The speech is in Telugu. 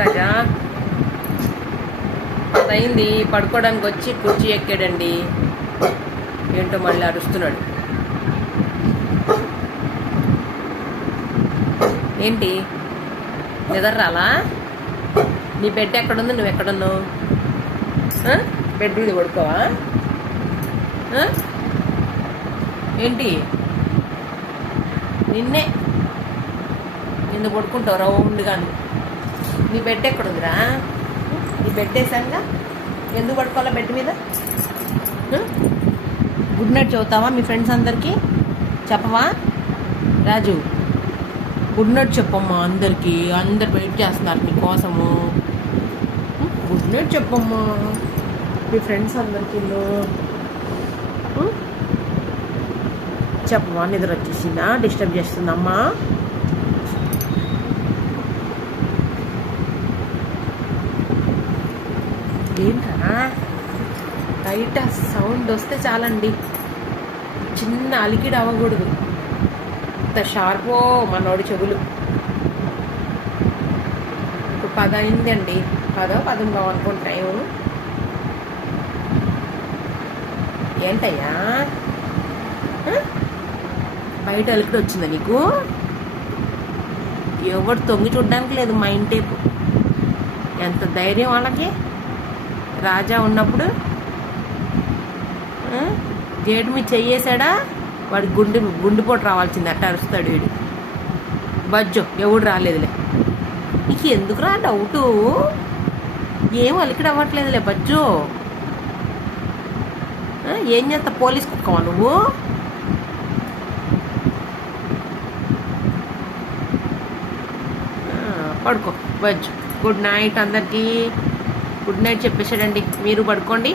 రాజా అయింది పడుకోవడానికి వచ్చి కుర్చీ ఎక్కాడండి. ఏంటో మళ్ళీ అరుస్తున్నాడు. ఏంటి నిద్ర రాలా? నీ బెడ్ ఎక్కడుంది? నువ్వు ఎక్కడున్నావు? బెడ్ మీద పడుకోవా? ఏంటి నిన్ను పడుకుంటావు రౌండ్గాను. నీ బెడ్ ఎక్కడుందిరా? నీ బెడ్ వేసానుగా, ఎందుకు పడుకోవాలా బెడ్ మీద? గుడ్ నైట్ చెబుతావా మీ ఫ్రెండ్స్ అందరికీ? చెప్పవా రాజు? గుడ్ నైట్ చెప్పమ్మా అందరికీ. అందరు వెయిట్ చేస్తున్నారు నీ కోసము. గుడ్ నైట్ చెప్పమ్మా మీ ఫ్రెండ్స్ అందరికీ. చెప్పమ్మా, నిద్ర వచ్చేసిందా? డిస్టర్బ్ చేస్తుందమ్మా? ఏంటా బయట సౌండ్ వస్తే చాలండి, చిన్న అలికిడి అవ్వకూడదు. ఇంత షార్పో మనోడి చెవులు. ఇప్పుడు 10 అయిందండి. 10, 11 అనుకుంటా టైం. ఏంటయ్యా బయట అలికిడి వచ్చిందా నీకు? ఎవరు తొంగి చూడడానికి లేదు మా ఇంటేపు. ఎంత ధైర్యం వాళ్ళకి. రాజా ఉన్నప్పుడు గేటు మీద చెయ్యేసాడా వాడి గుండెపోటు రావాల్సింది. అట్ట అరుస్తాడు వీడు. బజ్జో ఎవడు రాలేదులే. నీకు ఎందుకురా డౌటు? ఏం అలికిడి అవ్వట్లేదులే బజ్జో. ఏం చేస్తా, పోలీస్ కుక్కవా నువ్వు? పడుకో బజ్జు. గుడ్ నైట్ అందరికీ. గుడ్ నైట్ చెప్పేసాడండి. మీరు పడుకోండి.